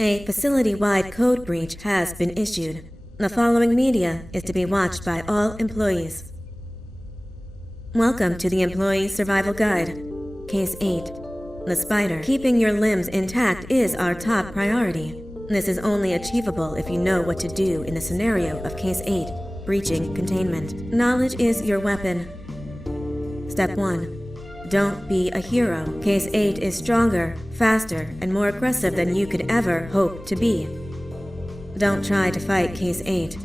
A facility-wide code breach has been issued. The following media is to be watched by all employees. Welcome to the Employee Survival Guide. Case 8. The Spider. Keeping your limbs intact is our top priority. This is only achievable if you know what to do in the scenario of Case 8, breaching containment. Knowledge is your weapon. Step 1. Don't be a hero. Case 8 is stronger, faster, and more aggressive than you could ever hope to be. Don't try to fight Case 8.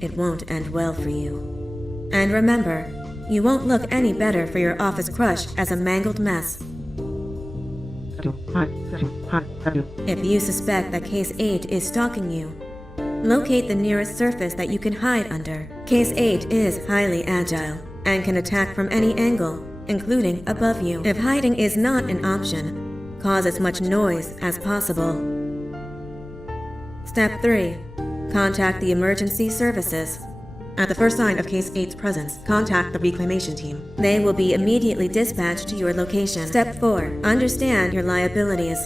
It won't end well for you. And remember, you won't look any better for your office crush as a mangled mess. If you suspect that Case 8 is stalking you, locate the nearest surface that you can hide under. Case 8 is highly agile and can attack from any angle, including above you. If hiding is not an option, cause as much noise as possible. Step 3. Contact the emergency services. At the first sign of Case 8's presence, contact the reclamation team. They will be immediately dispatched to your location. Step 4. Understand your liabilities.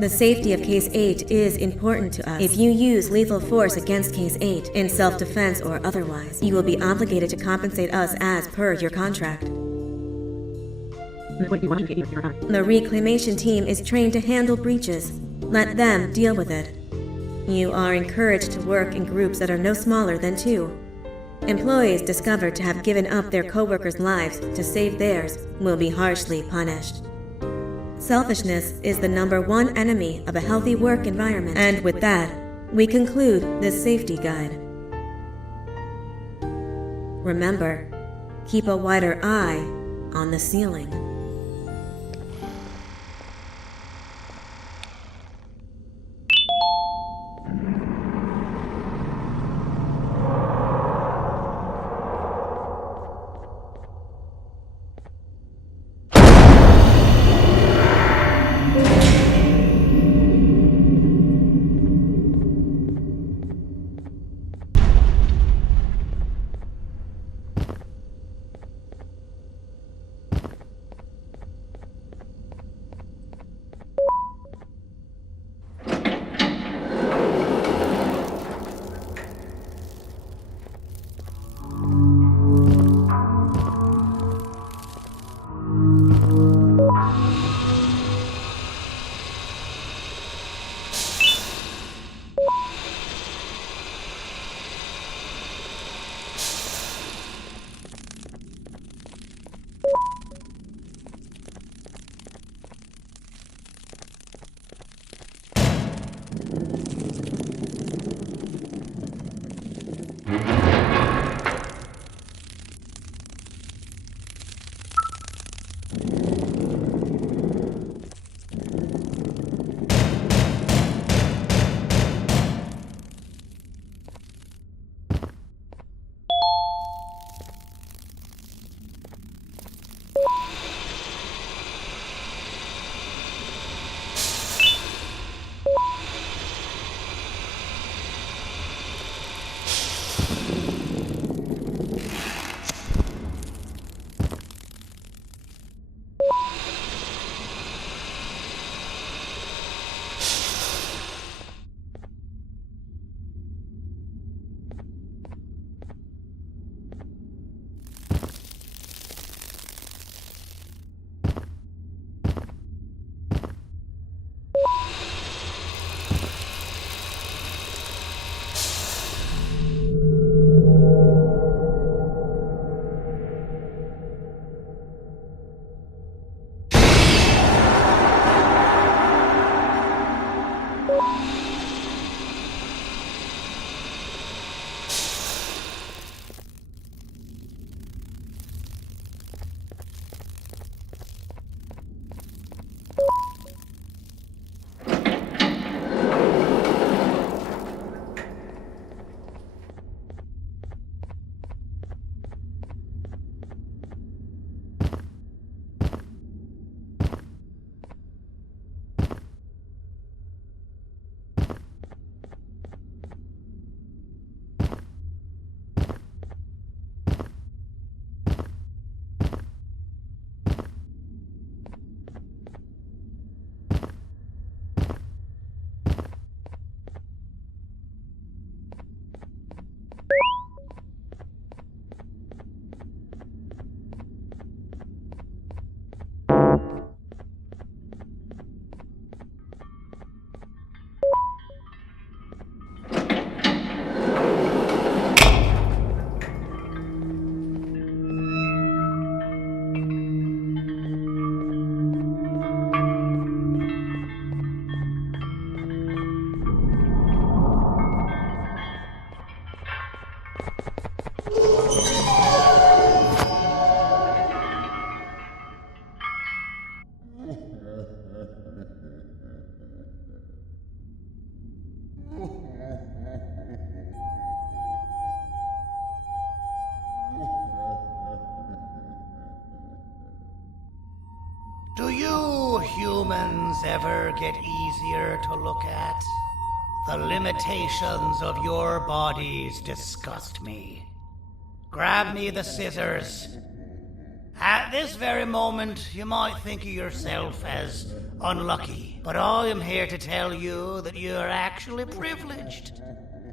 The safety of Case 8 is important to us. If you use lethal force against Case 8, in self-defense or otherwise, you will be obligated to compensate us as per your contract. The reclamation team is trained to handle breaches. Let them deal with it. You are encouraged to work in groups that are no smaller than 2. Employees discovered to have given up their coworkers' lives to save theirs will be harshly punished. Selfishness is the #1 enemy of a healthy work environment. And with that, we conclude this safety guide. Remember, keep a wider eye on the ceiling. you humans ever get easier to look at? The limitations of your bodies disgust me. Grab me the scissors. At this very moment, you might think of yourself as unlucky, but I am here to tell you that you are actually privileged.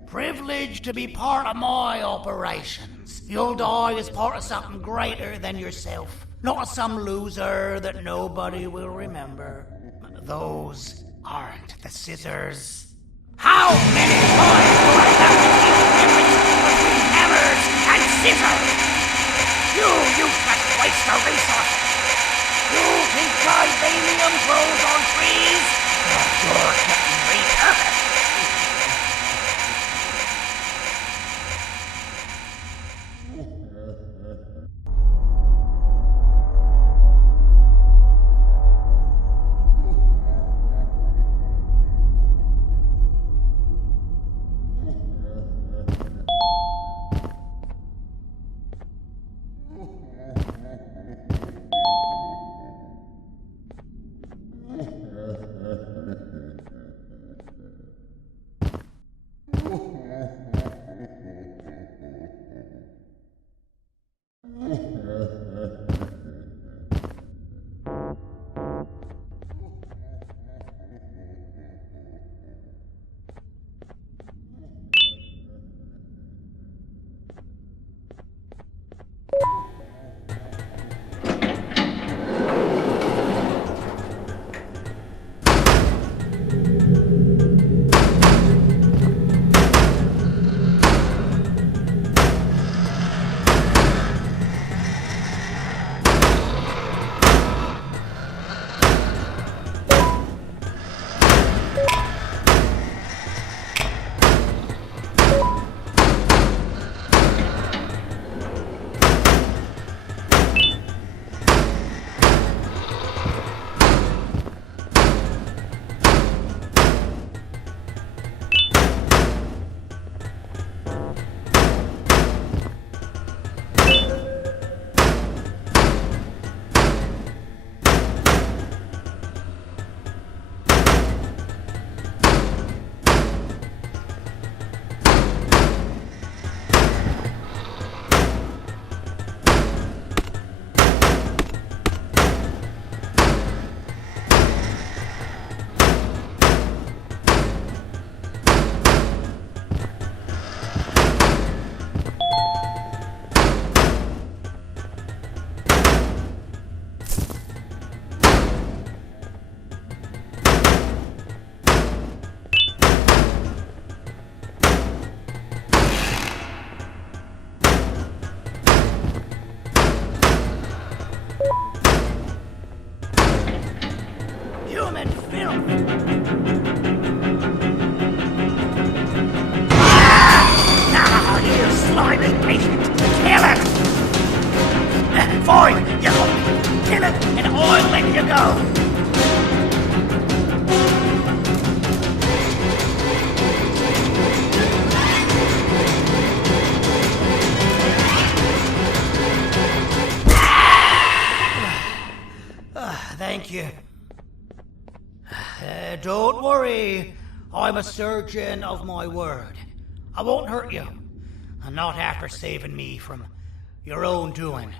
Privileged to be part of my operations. You'll die as part of something greater than yourself, not as some loser that nobody will remember. Those aren't the scissors. How many times do I have to keep the difference between hammers and scissors? You useless waste of resources! You think vibranium grows on trees? You're getting repurposed! Human filth! Now, you slimy patient! Kill it! Fine, you go! Kill it, and I'll let you go! Thank you. Don't worry. I'm a surgeon of my word. I won't hurt you. Not after saving me from your own doing.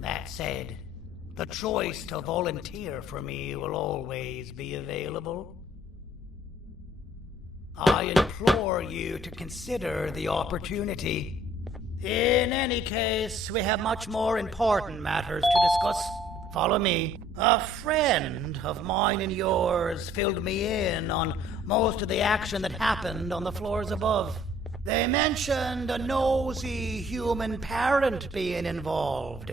That said, the choice to volunteer for me will always be available. I implore you to consider the opportunity. In any case, we have much more important matters to discuss. Follow me. A friend of mine and yours filled me in on most of the action that happened on the floors above. They mentioned a nosy human parent being involved.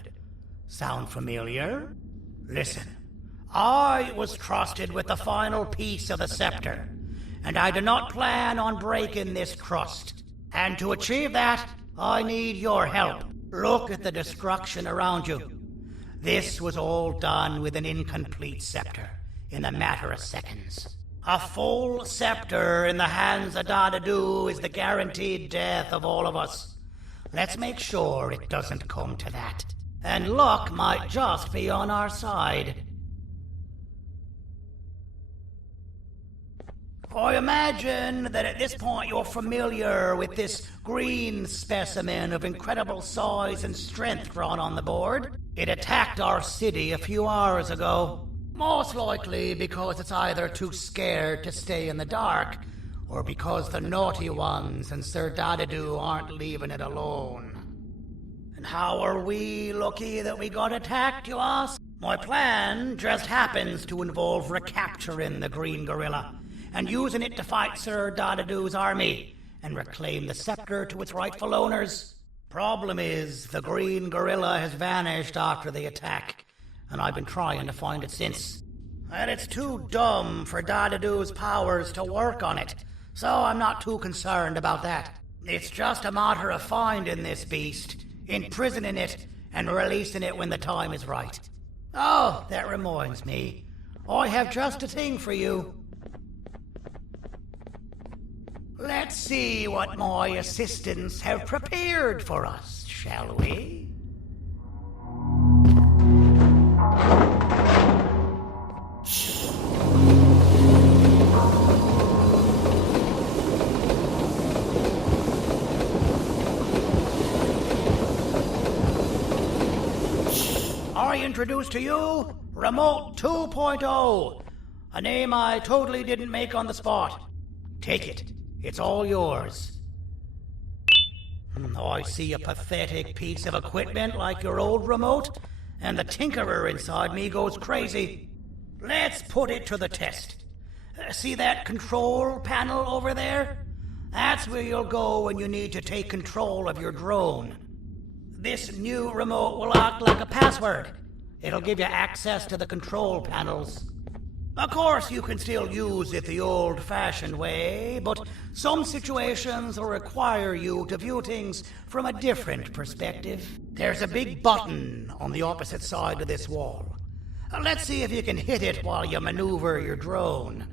Sound familiar? Listen, I was trusted with the final piece of the scepter, and I do not plan on breaking this trust. And to achieve that, I need your help. Look at the destruction around you. This was all done with an incomplete scepter, in a matter of seconds. A full scepter in the hands of Dadadu is the guaranteed death of all of us. Let's make sure it doesn't come to that. And luck might just be on our side. I imagine that at this point you're familiar with this green specimen of incredible size and strength drawn on the board. It attacked our city a few hours ago. Most likely because it's either too scared to stay in the dark, or because the naughty ones and Sir Dadadoo aren't leaving it alone. And how are we lucky that we got attacked, you ask? My plan just happens to involve recapturing the green gorilla and using it to fight Sir Dadadoo's army and reclaim the scepter to its rightful owners. Problem is, the green gorilla has vanished after the attack, and I've been trying to find it since. And it's too dumb for Dadadoo's powers to work on it, so I'm not too concerned about that. It's just a matter of finding this beast, imprisoning it, and releasing it when the time is right. Oh, that reminds me. I have just a thing for you. Let's see what my assistants have prepared for us, shall we? I introduce to you Remote 2.0, a name I totally didn't make on the spot. Take it. It's all yours. I see a pathetic piece of equipment like your old remote, and the tinkerer inside me goes crazy. Let's put it to the test. See that control panel over there? That's where you'll go when you need to take control of your drone. This new remote will act like a password. It'll give you access to the control panels. Of course, you can still use it the old-fashioned way, but some situations will require you to view things from a different perspective. There's a big button on the opposite side of this wall. Let's see if you can hit it while you maneuver your drone.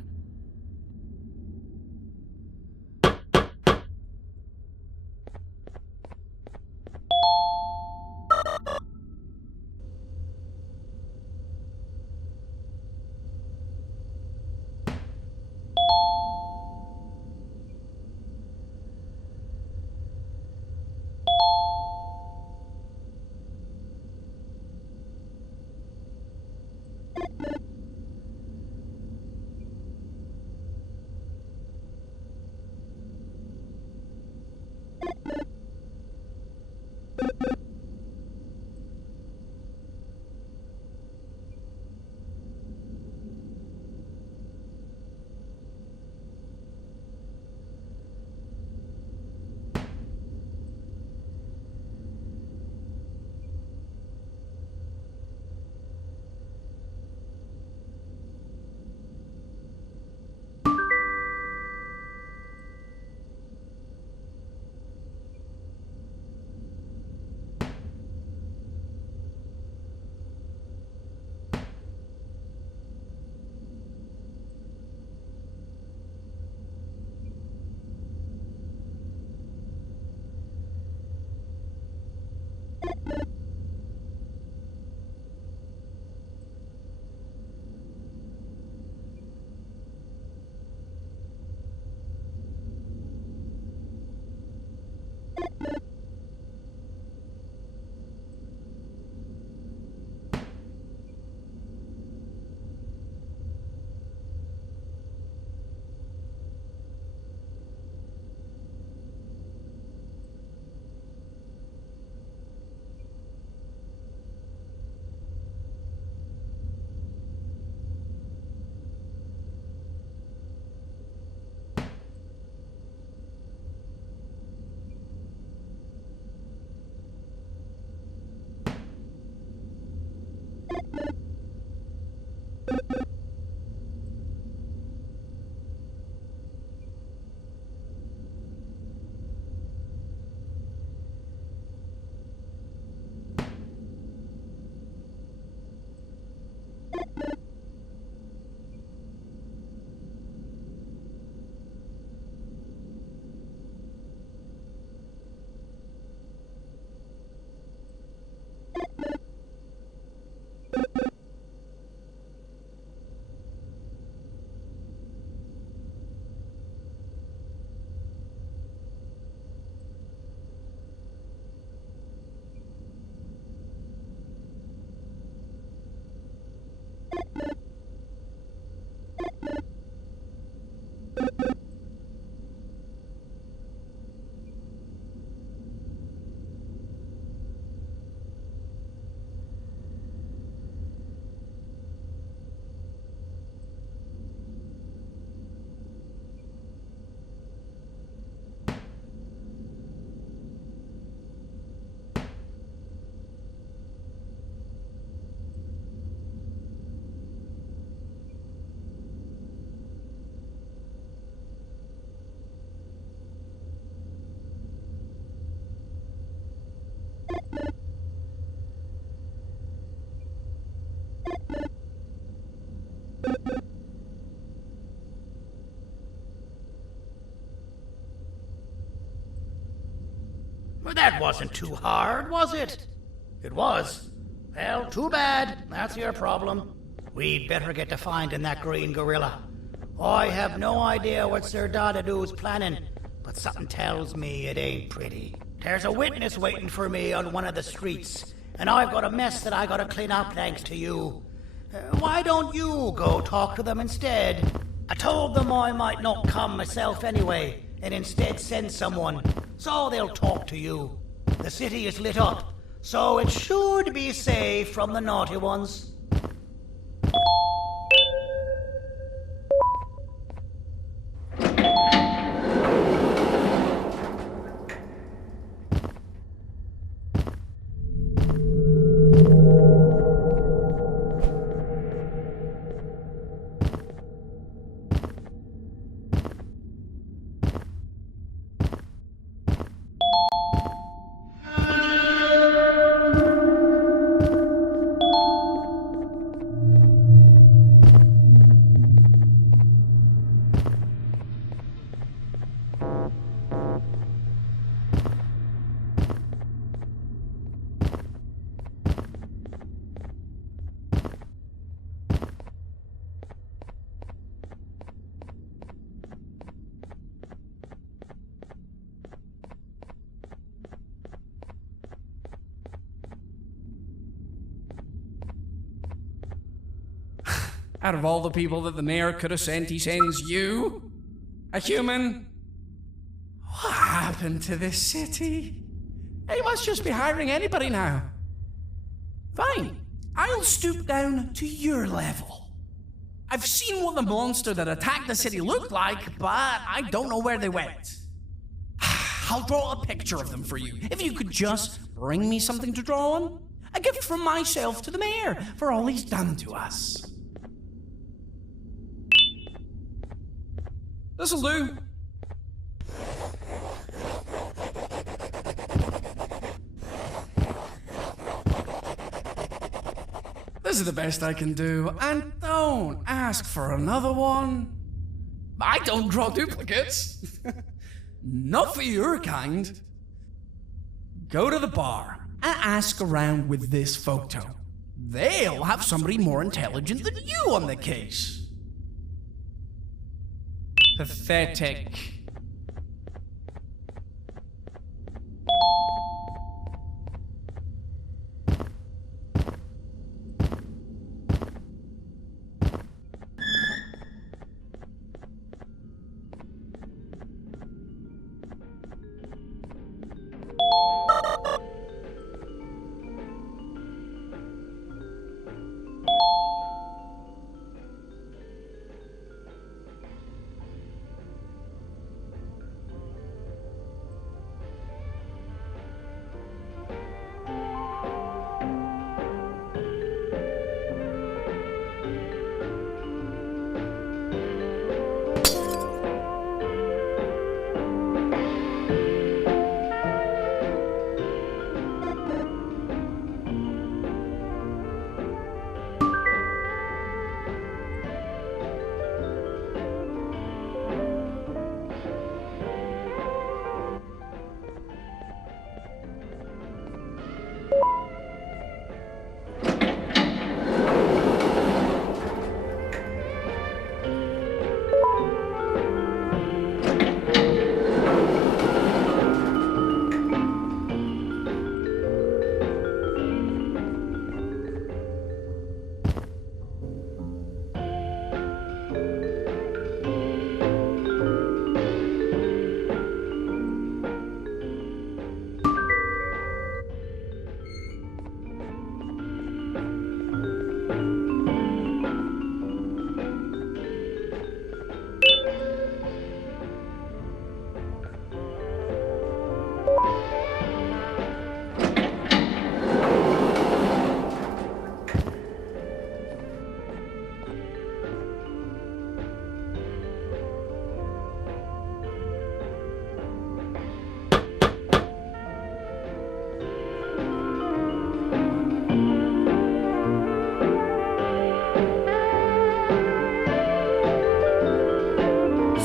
Well, that wasn't too hard, was it? It was. Well, too bad. That's your problem. We'd better get to finding that green gorilla. I have no idea what Sir Dadadoo's planning, but something tells me it ain't pretty. There's a witness waiting for me on one of the streets, and I've got a mess that I gotta clean up thanks to you. Why don't you go talk to them instead? I told them I might not come myself anyway, and instead send someone, so they'll talk to you. The city is lit up, so it should be safe from the naughty ones. Out of all the people that the mayor could have sent, he sends you? A human? What happened to this city? He must just be hiring anybody now. Fine, I'll stoop down to your level. I've seen what the monster that attacked the city looked like, but I don't know where they went. I'll draw a picture of them for you, if you could just bring me something to draw on. A gift from myself to the mayor for all he's done to us. This'll do. This is the best I can do, and don't ask for another one. I don't draw duplicates. Not for your kind. Go to the bar and ask around with this photo. They'll have somebody more intelligent than you on the case. Pathetic.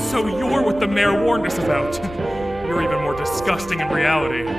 So you're what the mayor warned us about. You're even more disgusting in reality.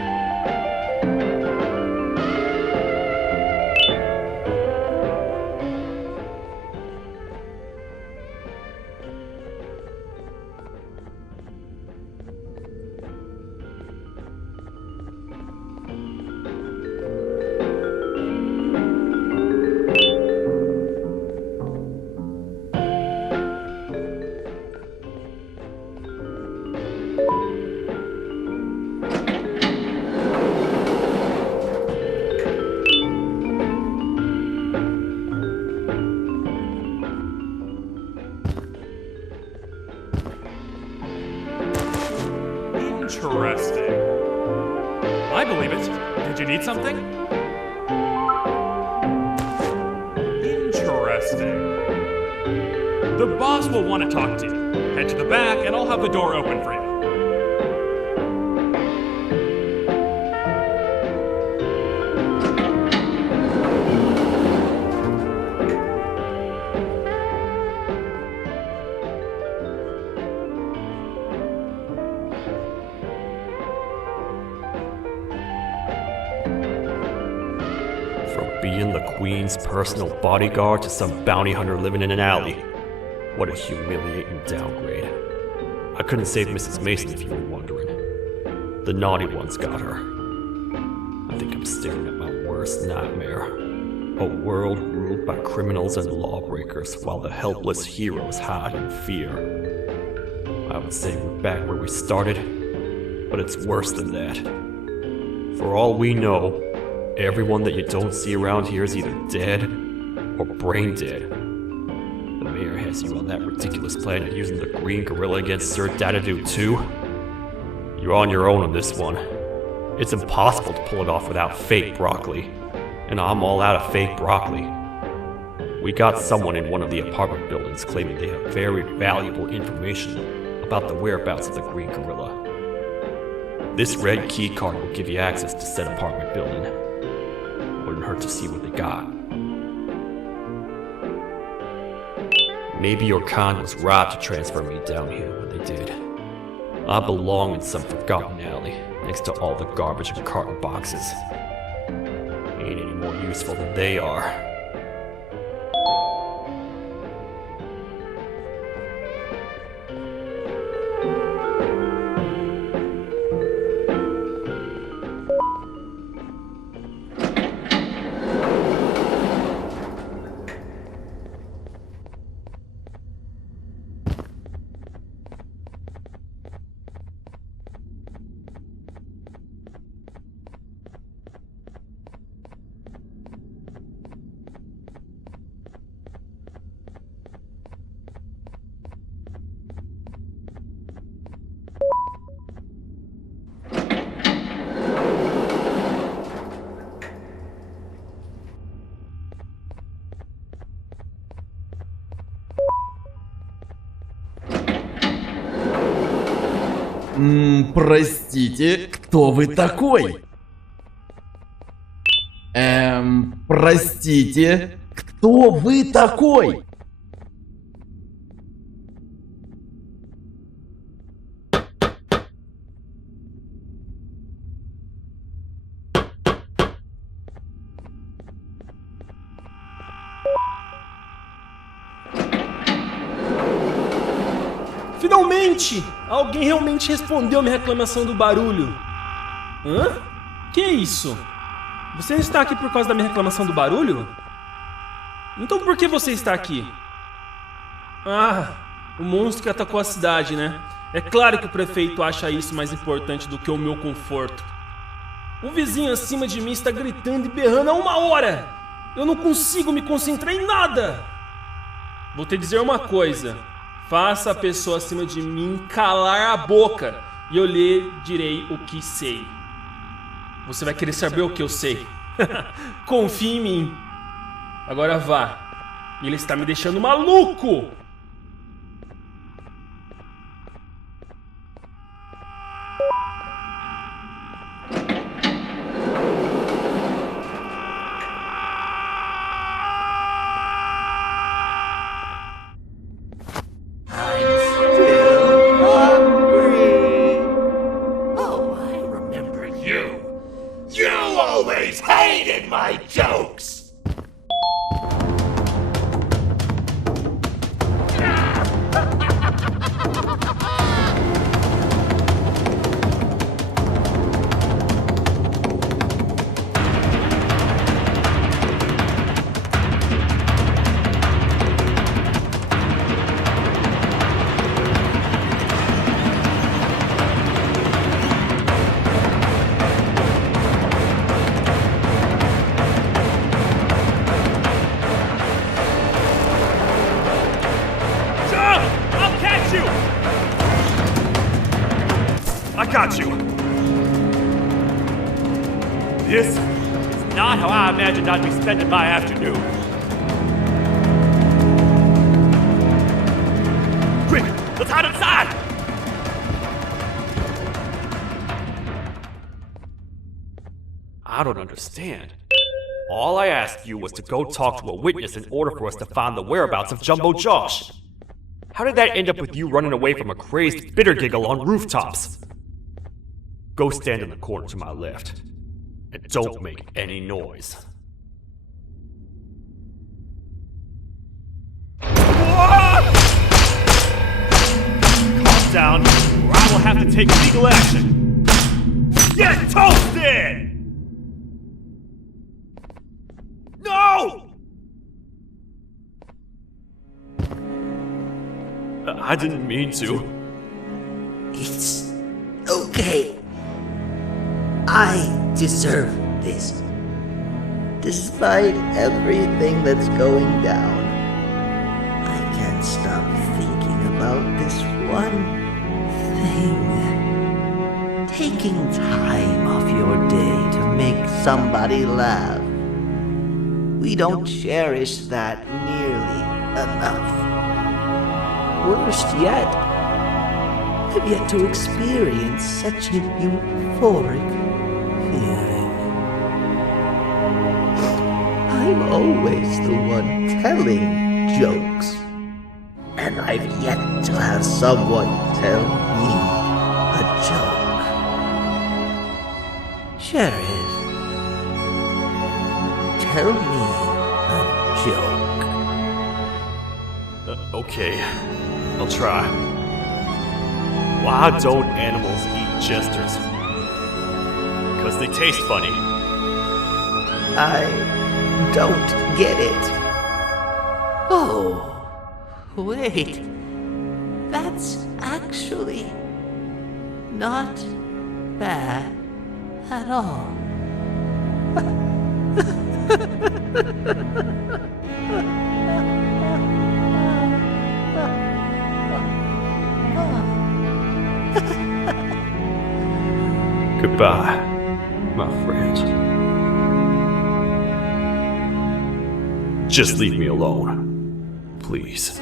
Interesting. I believe it. Did you need something? Interesting. The boss will want to talk to you. Head to the back and I'll have the door open for you. Being the Queen's personal bodyguard to some bounty hunter living in an alley. What a humiliating downgrade. I couldn't save Mrs. Mason if you were wondering. The naughty ones got her. I think I'm staring at my worst nightmare. A world ruled by criminals and lawbreakers while the helpless heroes hide in fear. I would say we're back where we started, but it's worse than that. For all we know, everyone that you don't see around here is either dead or brain dead. The mayor has you on that ridiculous plan of using the green gorilla against Sir Dadadoo too. You're on your own on this one. It's impossible to pull it off without fake broccoli. And I'm all out of fake broccoli. We got someone in one of the apartment buildings claiming they have very valuable information about the whereabouts of the green gorilla. This red key card will give you access to said apartment building. Wouldn't hurt to see what they got. Maybe your con was right to transfer me down here when they did. I belong in some forgotten alley, next to all the garbage and carton boxes. Ain't any more useful than they are. Простите, кто вы такой? Простите, кто вы такой? Finalmente! Alguém realmente respondeu minha reclamação do barulho. Hã? Que isso? Você está aqui por causa da minha reclamação do barulho? Então por que você está aqui? Ah, o monstro que atacou a cidade, né? É claro que o prefeito acha isso mais importante do que o meu conforto. O vizinho acima de mim está gritando e berrando há 1 hora! Eu não consigo me concentrar em nada! Vou te dizer uma coisa. Faça a pessoa acima de mim calar a boca e eu lhe direi o que sei. Você vai querer saber o que eu sei. Confie em mim. Agora vá. Ele está me deixando maluco. got you! This is not how I imagined I'd be spending my afternoon. Quick, let's hide inside! I don't understand. All I asked you was to go talk to a witness in order for us to find the whereabouts of Jumbo Josh. How did that end up with you running away from a crazed BITTERGIGGLE on rooftops? Go stand in the corner to my left. And don't make any noise. Calm down, or I will have to take legal action. Get toasted! No! I didn't mean to. It's okay. I deserve this. Despite everything that's going down, I can't stop thinking about this one thing. Taking time off your day to make somebody laugh. We don't cherish that nearly enough. Worst yet, I've yet to experience such a euphoric feeling. I'm always the one telling jokes, and I've yet to have someone tell me a joke. Sheriff, tell me a joke. Okay, I'll try. Why don't animals eat jesters? Because they taste funny. I don't get it. Oh, wait. That's actually not bad at all. Goodbye, my friend. Just leave me alone, please.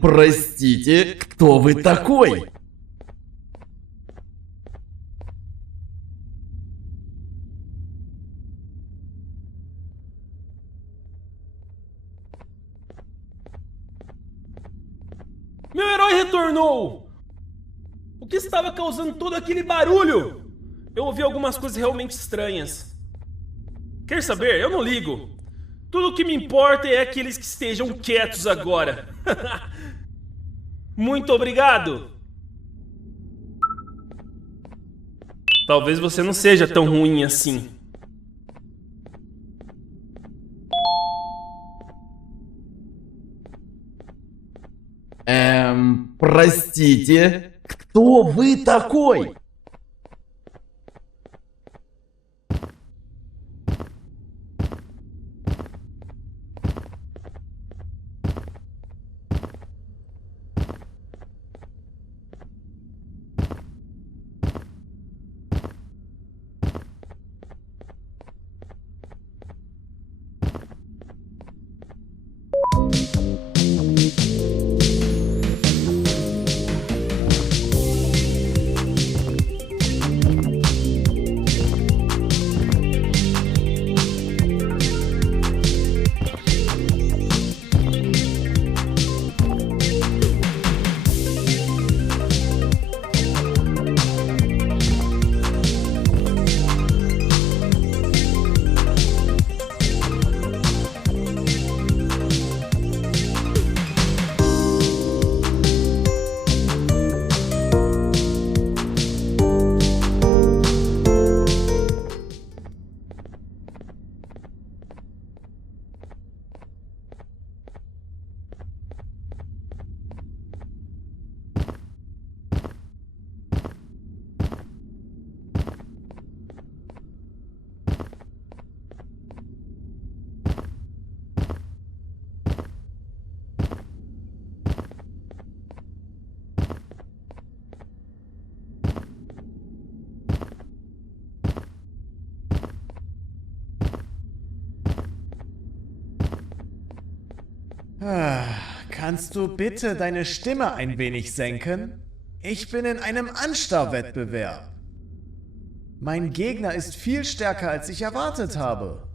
Простите, кто вы такой? Meu herói retornou! O que estava causando todo aquele barulho? Eu ouvi algumas coisas realmente estranhas. Quer saber? Eu não ligo. Tudo o que me importa é aqueles que estejam quietos agora. Muito obrigado! Talvez você não seja tão ruim assim. Простите, кто вы такой? Kannst du bitte deine Stimme ein wenig senken? Ich bin in einem Anstarrwettbewerb. Mein Gegner ist viel stärker, als ich erwartet habe.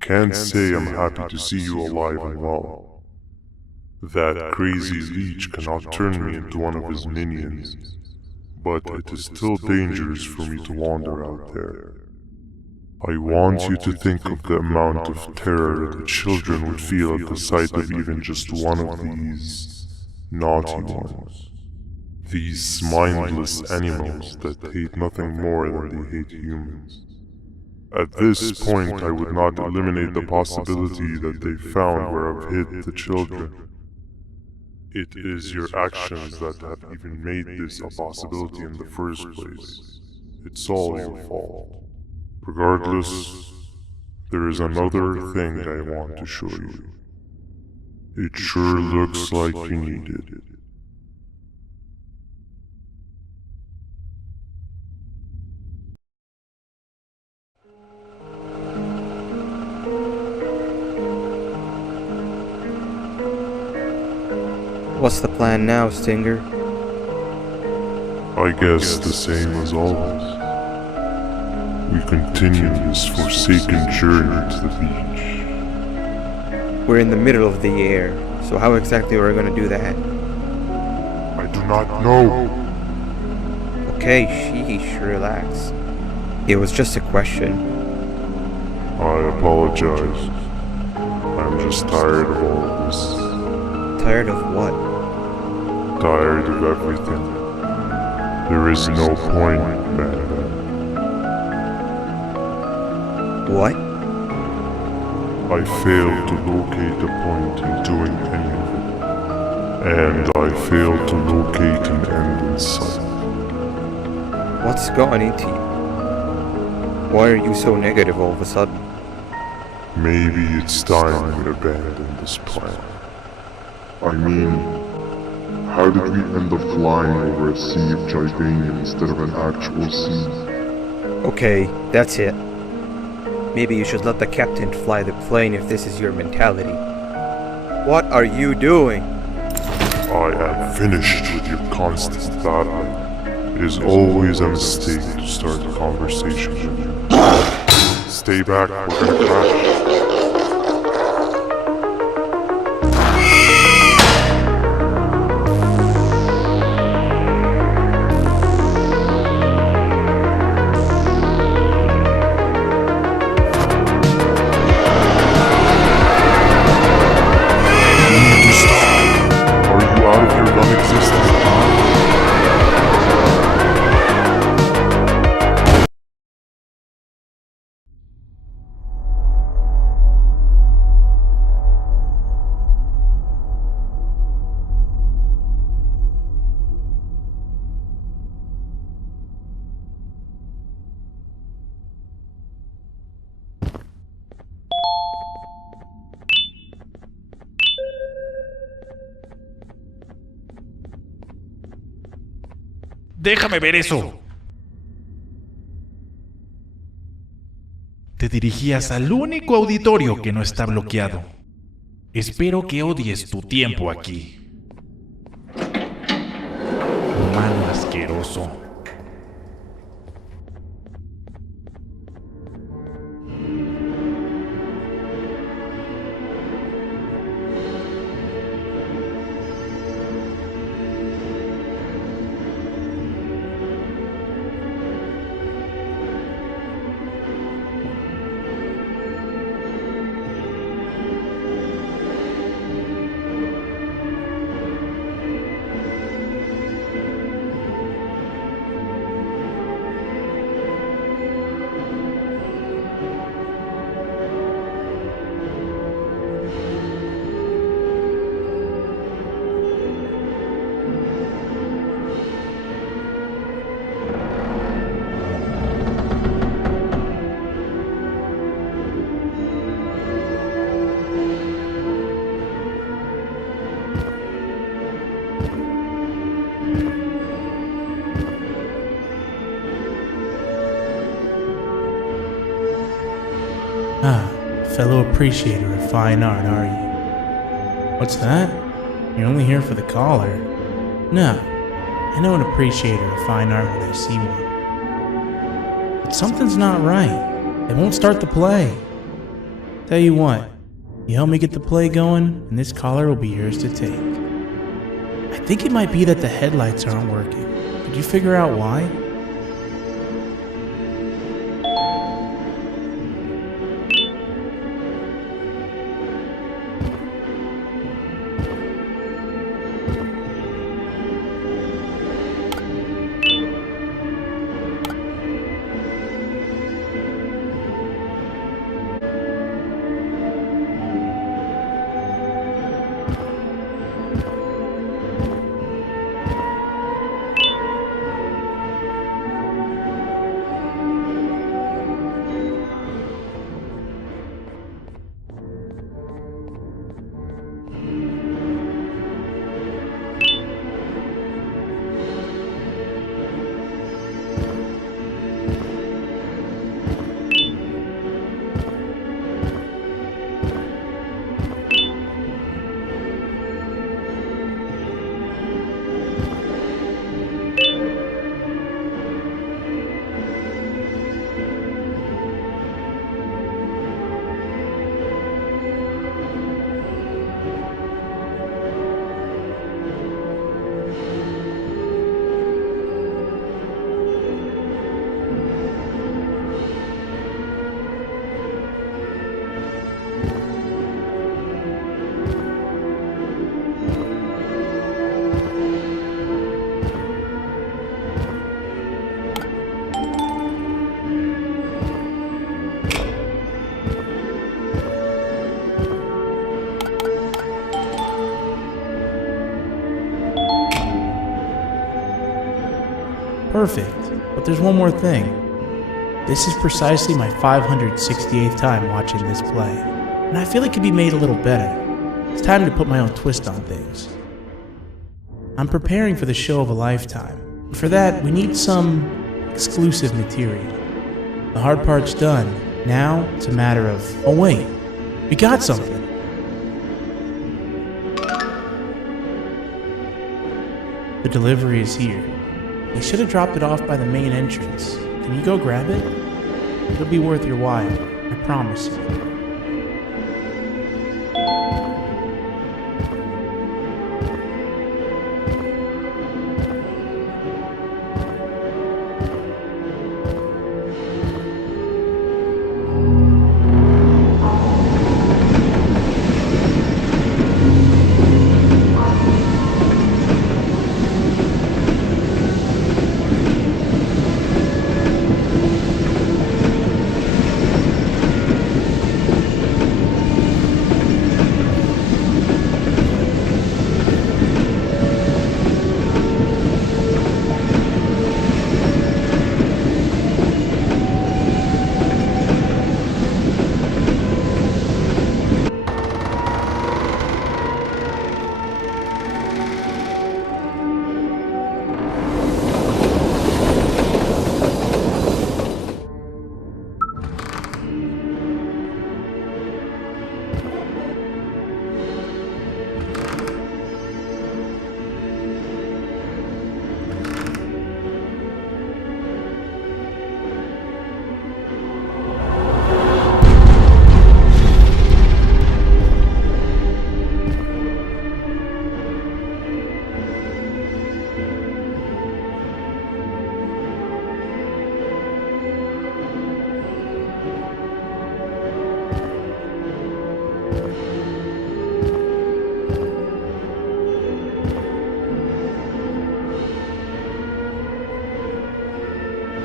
Can't say I'm happy to see you alive and well. That crazy leech cannot turn me into one of his minions, but it is still dangerous for me to wander out there. I want you to think of the amount of terror that children would feel at the sight of even just one of these naughty ones. These mindless animals that hate nothing more than they hate humans. At this point, I would not eliminate the possibility that they found where I've hid the children. It is your actions that have even made this a possibility in the first place. It's all your fault. Regardless, there is another thing I want to show you. It sure looks like you need it. What's the plan now, Stinger? I guess the same as always. We continue this forsaken journey to the beach. We're in the middle of the air, so how exactly are we going to do that? I do not know. Okay, sheesh, relax. It was just a question. I apologize. I'm just tired of all of this. Tired of what? Tired of everything. There is no point, man. What? I failed to locate a point in doing any of it. And I failed to locate an end in sight. What's gotten into you? Why are you so negative all of a sudden? Maybe it's time we abandon this plan. I mean, How did we end up flying over a sea of Jordanian instead of an actual sea? Okay, that's it. Maybe you should let the captain fly the plane if this is your mentality. What are you doing? I am finished with your constant battling. It is always a mistake to start a conversation with you. Stay back, we're gonna crash. Déjame ver eso. Te dirigías al único auditorio que no está bloqueado. Espero que odies tu tiempo aquí. Humano asqueroso. Fellow appreciator of fine art, are you? What's that? You're only here for the collar? No, I know an appreciator of fine art when I see one. But something's not right. They won't start the play. Tell you what, you help me get the play going, and this collar will be yours to take. I think it might be that the headlights aren't working. Did you figure out why? Perfect, but there's one more thing. This is precisely my 568th time watching this play, and I feel it could be made a little better. It's time to put my own twist on things. I'm preparing for the show of a lifetime. For that, we need some exclusive material. The hard part's done. Now, it's a matter of, oh wait, we got something. The delivery is here. They should have dropped it off by the main entrance. Can you go grab it? It'll be worth your while, I promise you.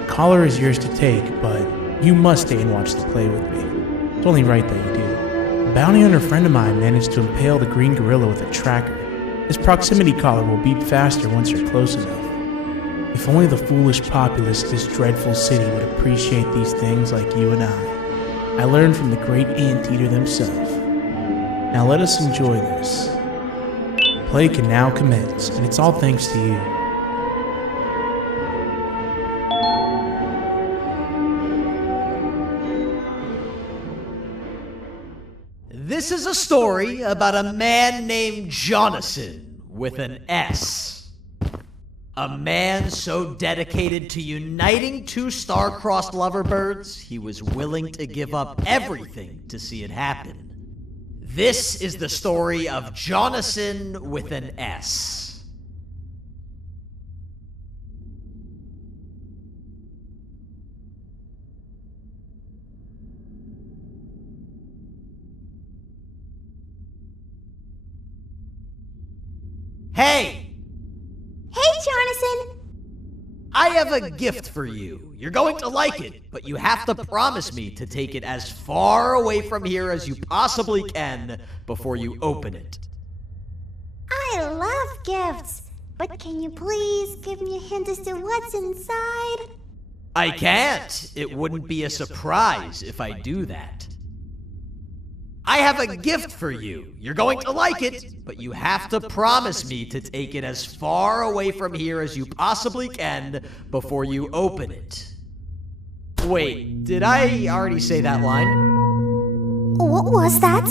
Collar is yours to take, but you must stay and watch the play with me. It's only right that you do. A bounty hunter friend of mine managed to impale the green gorilla with a tracker. His proximity collar will beep faster once you're close enough. If only the foolish populace of this dreadful city would appreciate these things like you and I learned from the great anteater themselves. Now let us enjoy this. Play can now commence, and it's all thanks to you. This is a story about a man named Jonathan with an S. A man so dedicated to uniting two star-crossed loverbirds, he was willing to give up everything to see it happen. This is the story of Jonathan with an S. Hey! Hey, Jonathan! I have a gift for you. You're going to like it, but you have to promise me to take it as far away from here as you possibly can before you open it. I love gifts, but can you please give me a hint as to what's inside? I can't. It wouldn't be a surprise if I do that. I have a gift for you. You're going to like it, but you have to promise me to take it as far away from here as you possibly can before you open it. Wait, did I already say that line? What was that?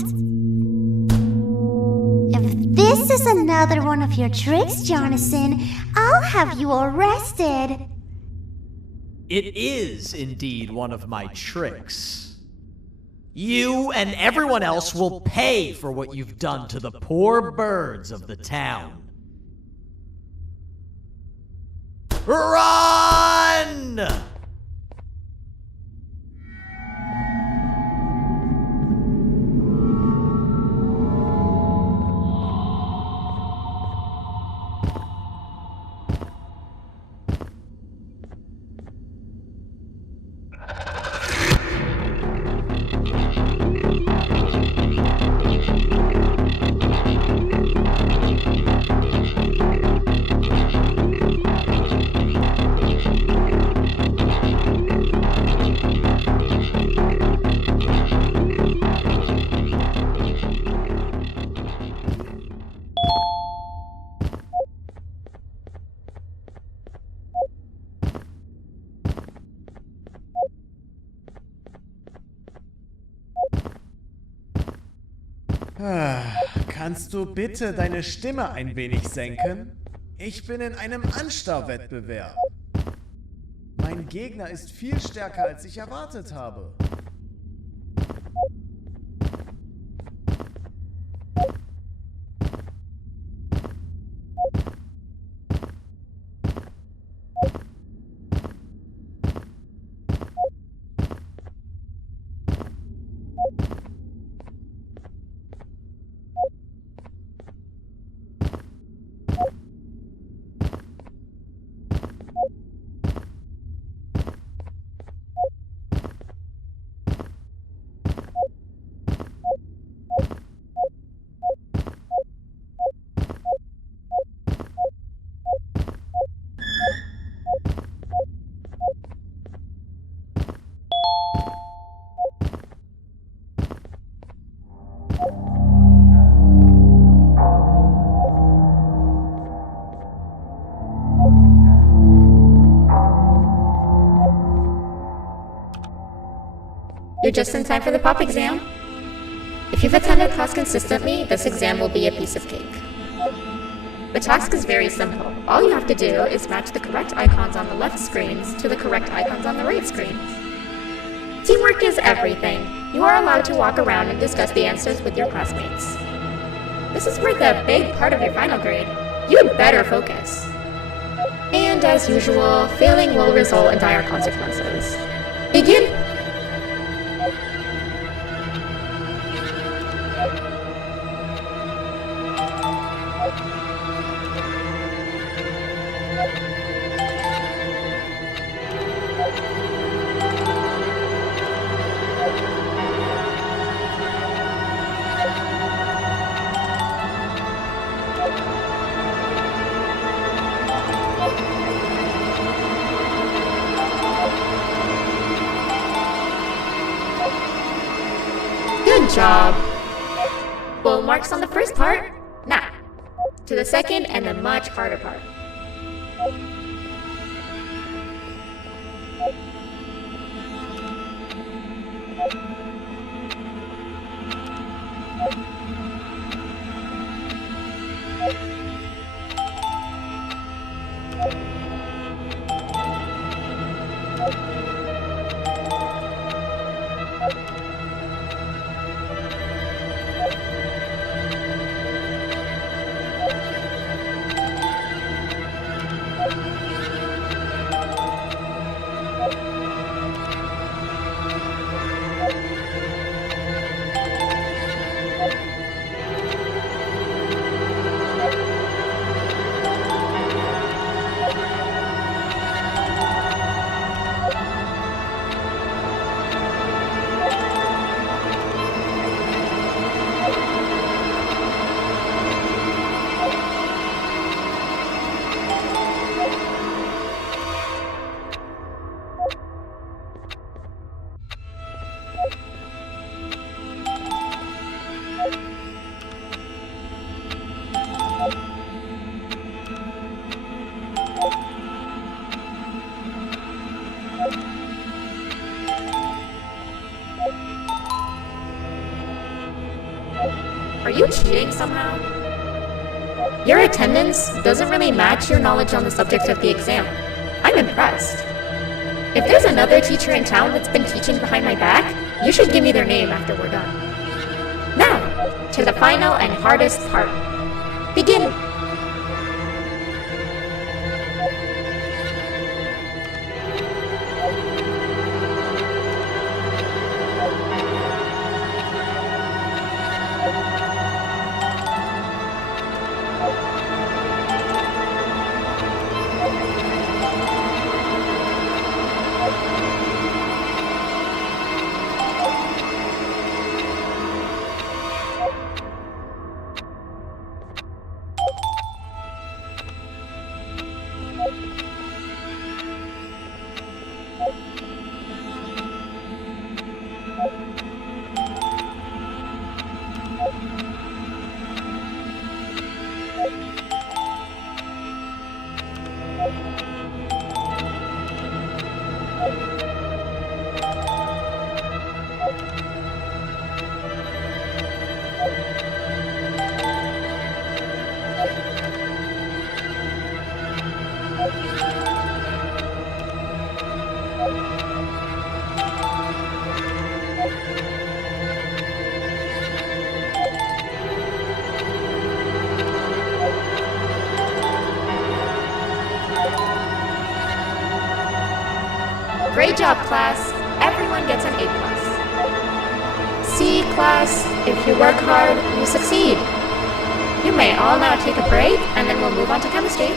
If this is another one of your tricks, Jonathan, I'll have you arrested. It is indeed one of my tricks. You and everyone else will pay for what you've done to the poor birds of the town. Run! Kannst du bitte deine Stimme ein wenig senken? Ich bin in einem Anstarrwettbewerb. Mein Gegner ist viel stärker, als ich erwartet habe. You're just in time for the pop exam. If you've attended class consistently, this exam will be a piece of cake. The task is very simple. All you have to do is match the correct icons on the left screens to the correct icons on the right screens. Teamwork is everything. You are allowed to walk around and discuss the answers with your classmates. This is worth a big part of your final grade. You had better focus. And as usual, failing will result in dire consequences. Begin! Good job! Full marks on the first part. Now, to the second and the much harder part. Are you cheating somehow? Your attendance doesn't really match your knowledge on the subject of the exam. I'm impressed. If there's another teacher in town that's been teaching behind my back, you should give me their name after we're done. Now, to the final and hardest part. Begin! Great job, class. Everyone gets an A+. See, class, if you work hard, you succeed. You may all now take a break, and then we'll move on to chemistry.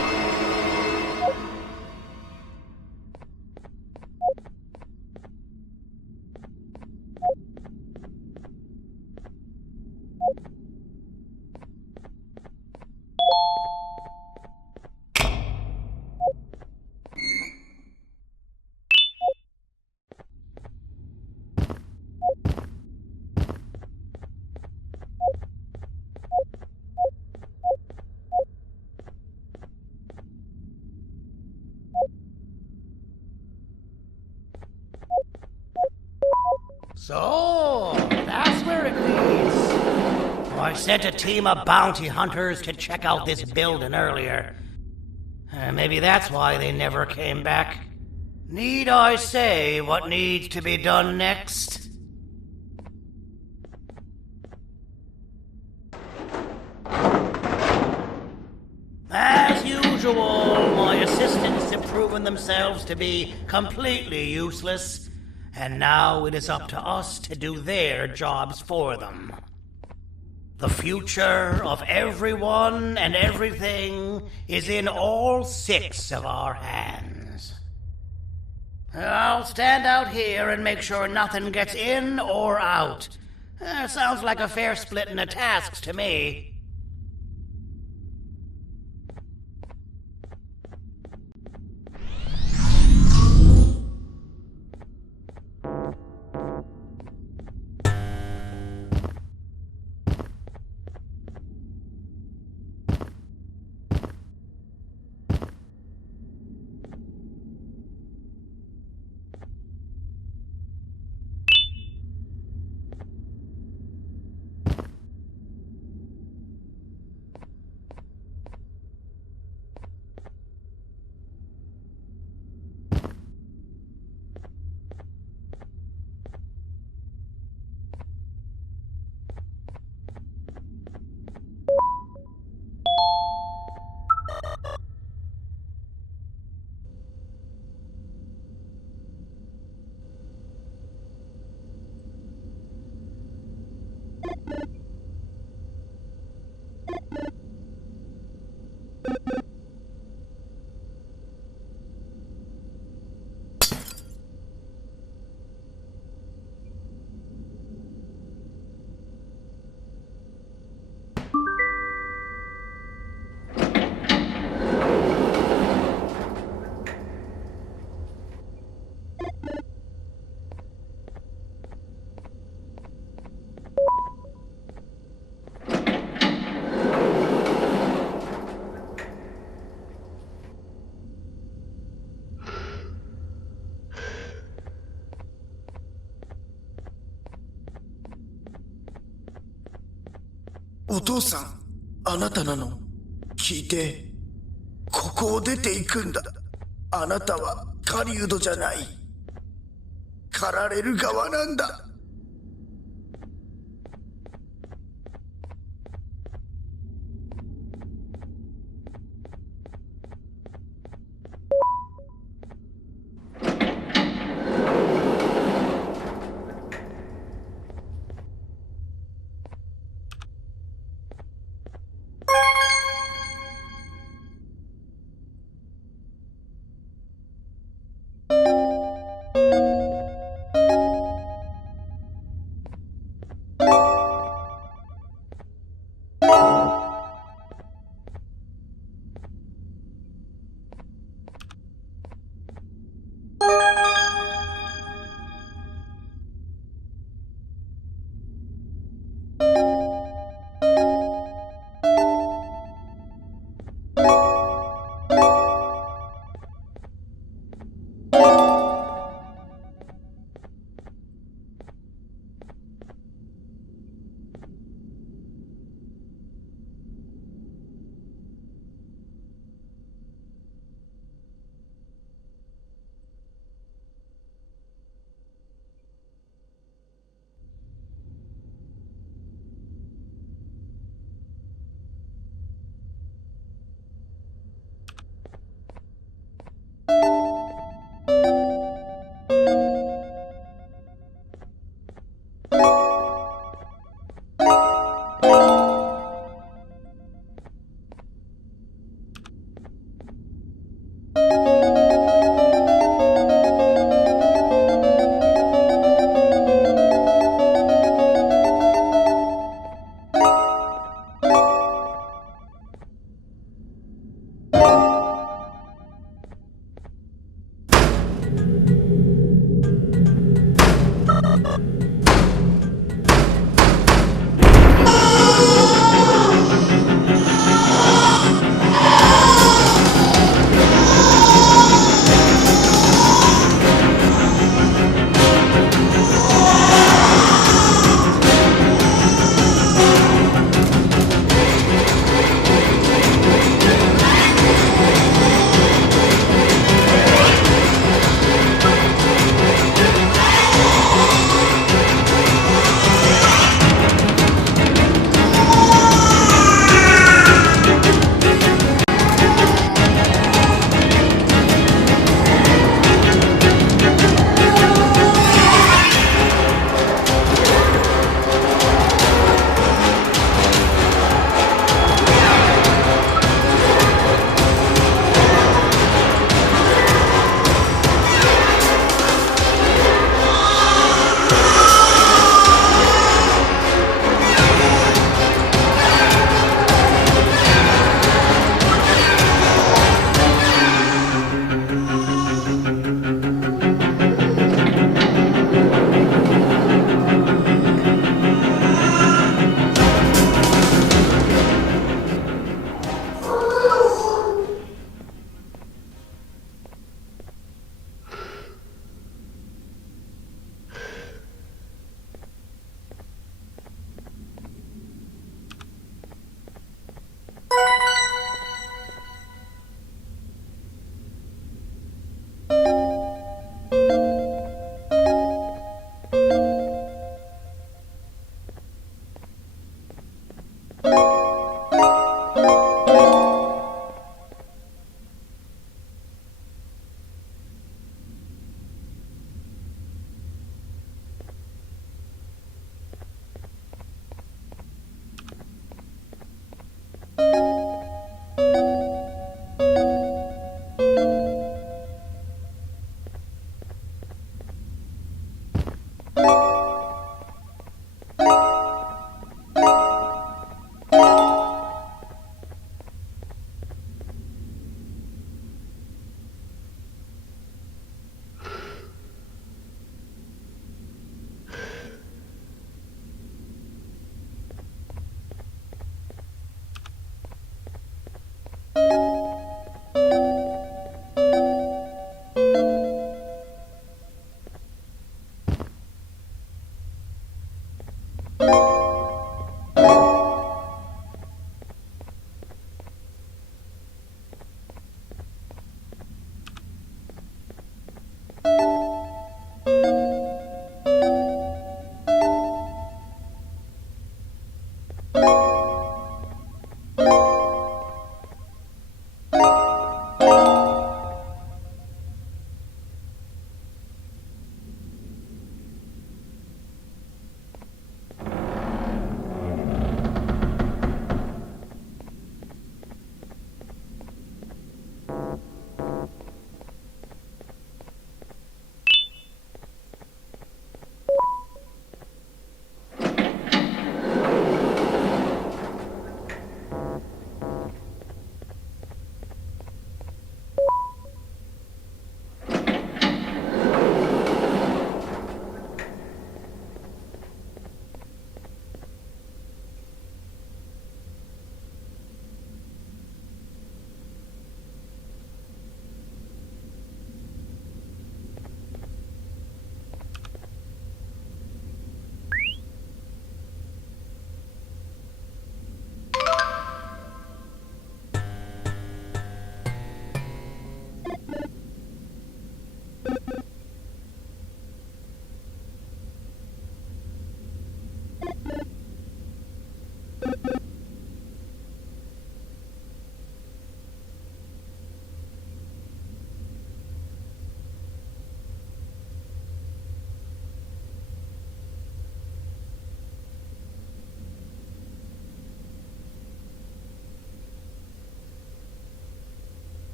So, that's where it leads. I sent a team of bounty hunters to check out this building earlier. Maybe that's why they never came back. Need I say what needs to be done next? As usual, my assistants have proven themselves to be completely useless. And now it is up to us to do their jobs for them. The future of everyone and everything is in all 6 of our hands. I'll stand out here and make sure nothing gets in or out. Sounds like a fair splitting of tasks to me.お父さん、あなたなの？聞いて、ここを出て行くんだ。あなたは狩人じゃない。狩られる側なんだ。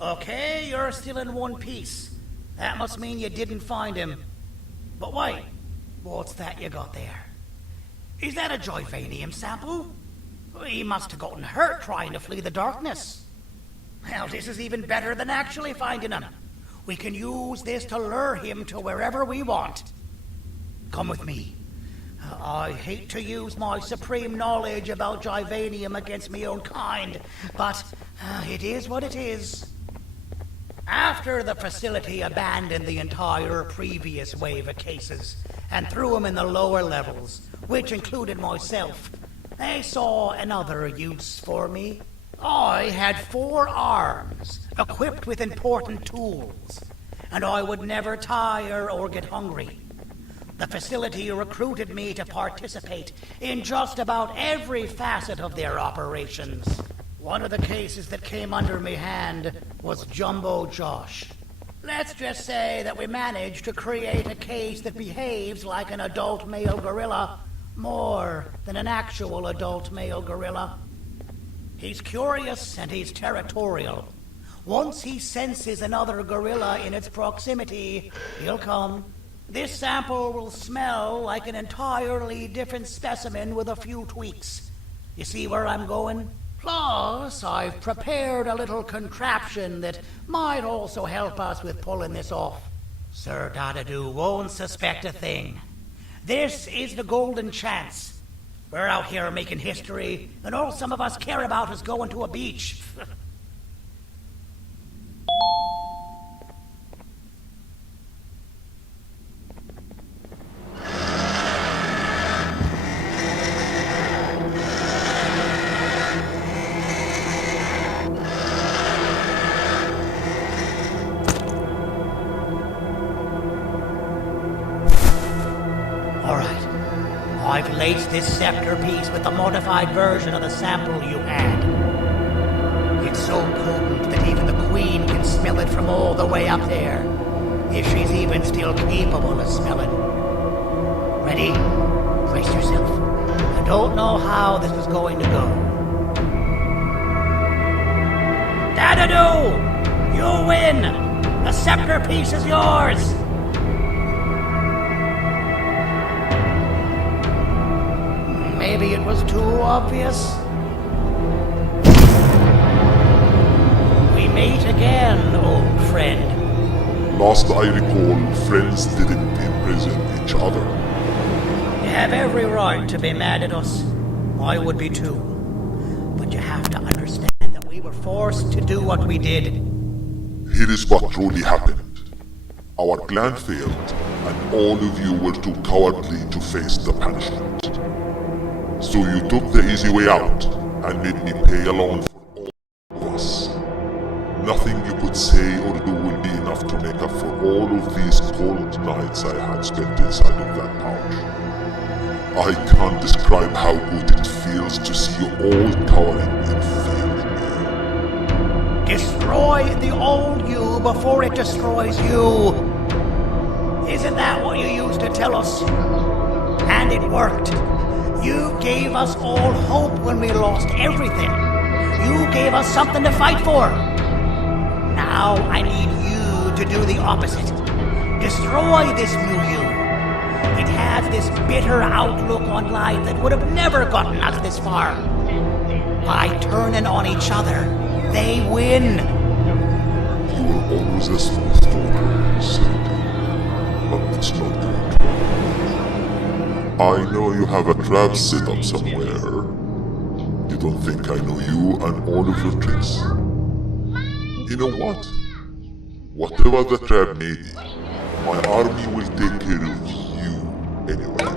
Okay, you're still in one piece. That must mean you didn't find him. But wait, what's that you got there? Is that a Joyvanium sample? He must have gotten hurt trying to flee the darkness. Well, this is even better than actually finding him. We can use this to lure him to wherever we want. Come with me. I hate to use my supreme knowledge about Joyvanium against my own kind, but it is what it is. After the facility abandoned the entire previous wave of cases and threw them in the lower levels, which included myself, they saw another use for me. I had 4 arms, equipped with important tools, and I would never tire or get hungry. The facility recruited me to participate in just about every facet of their operations. One of the cases that came under me hand was Jumbo Josh. Let's just say that we managed to create a case that behaves like an adult male gorilla, more than an actual adult male gorilla. He's curious and he's territorial. Once he senses another gorilla in its proximity, he'll come. This sample will smell like an entirely different specimen with a few tweaks. You see where I'm going? Plus, I've prepared a little contraption that might also help us with pulling this off. Sir Dadadoo won't suspect a thing. This is the golden chance. We're out here making history, and all some of us care about is going to a beach. I've laced this scepter piece with the modified version of the sample you had. It's so potent that even the Queen can smell it from all the way up there, if she's even still capable of smelling. Ready? Brace yourself. I don't know how this is going to go. Dadadoo! You win! The scepter piece is yours! maybe it was too obvious. We meet again, old friend. Last I recall, friends didn't imprison each other. You have every right to be mad at us. I would be too. But you have to understand that we were forced to do what we did. Here is what truly happened. Our plan failed, and all of you were too cowardly to face the punishment. So you took the easy way out, and made me pay alone for all of us. Nothing you could say or do will be enough to make up for all of these cold nights I had spent inside of that pouch. I can't describe how good it feels to see you all cowering in fear of me. Destroy the old you before it destroys you. Isn't that what you used to tell us? And it worked. You gave us all hope when we lost everything. You gave us something to fight for. Now I need you to do the opposite. Destroy this new you. It has this bitter outlook on life that would have never gotten us this far. By turning on each other, they win. You were always a smooth talker, Sandy, but it's not going to work. I know you have a trap set up somewhere. You don't think I know you and all of your tricks? You know what? Whatever the trap may be, my army will take care of you anyway.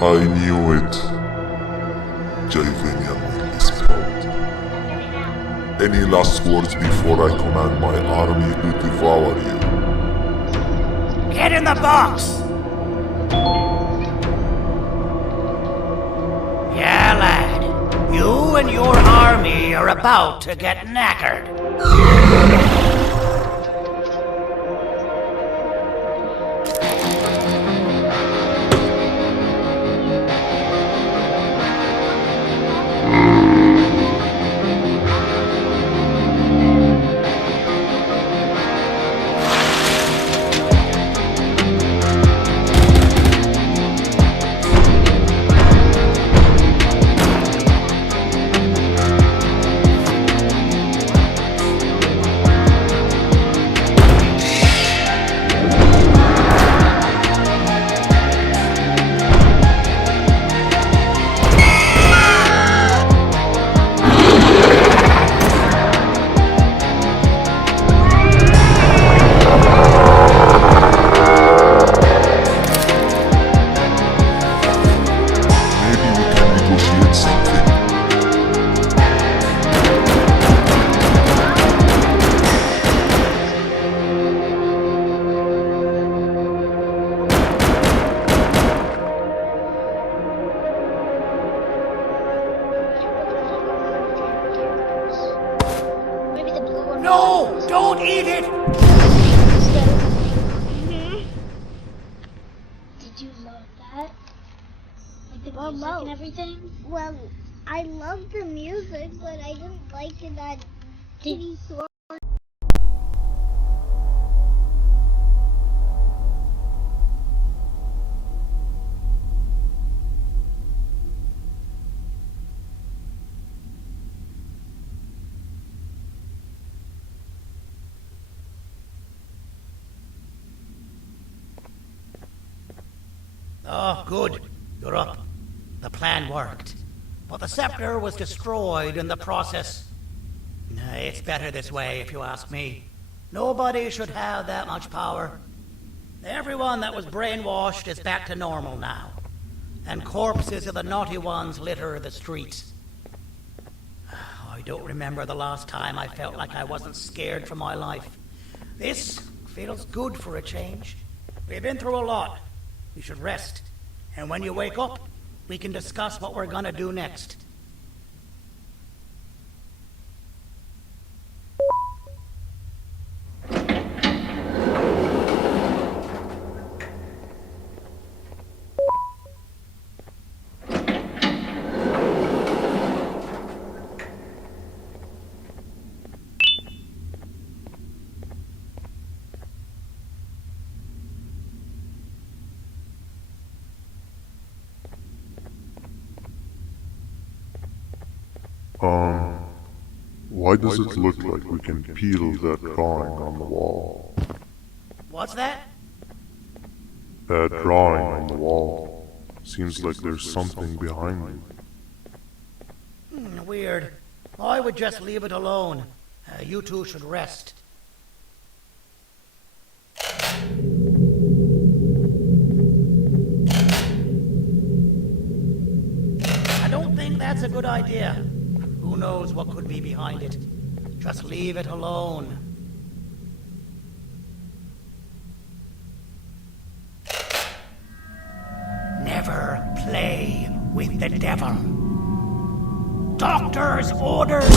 I knew it. Javanian will explode. Any last words before I command my army to devour you? Get in the box! Yeah, lad. You and your army are about to get knackered. No! Don't eat it! Did you love that? Like the music and everything? Well, I loved the music, but I didn't like it that Kitty Sword. Oh, good. You're up. The plan worked. But the scepter was destroyed in the process. It's better this way, if you ask me. Nobody should have that much power. Everyone that was brainwashed is back to normal now. And corpses of the naughty ones litter the streets. I don't remember the last time I felt like I wasn't scared for my life. This feels good for a change. We've been through a lot. You should rest. And when you wake up, we can discuss what we're gonna do next. Why does it look like we can peel that drawing on the wall? What's that? That drawing on the wall. Seems like there's something behind it. Weird. I would just leave it alone. You two should rest. I don't think that's a good idea. Who knows what could be behind it? Just leave it alone. Never play with the devil. Doctor's orders!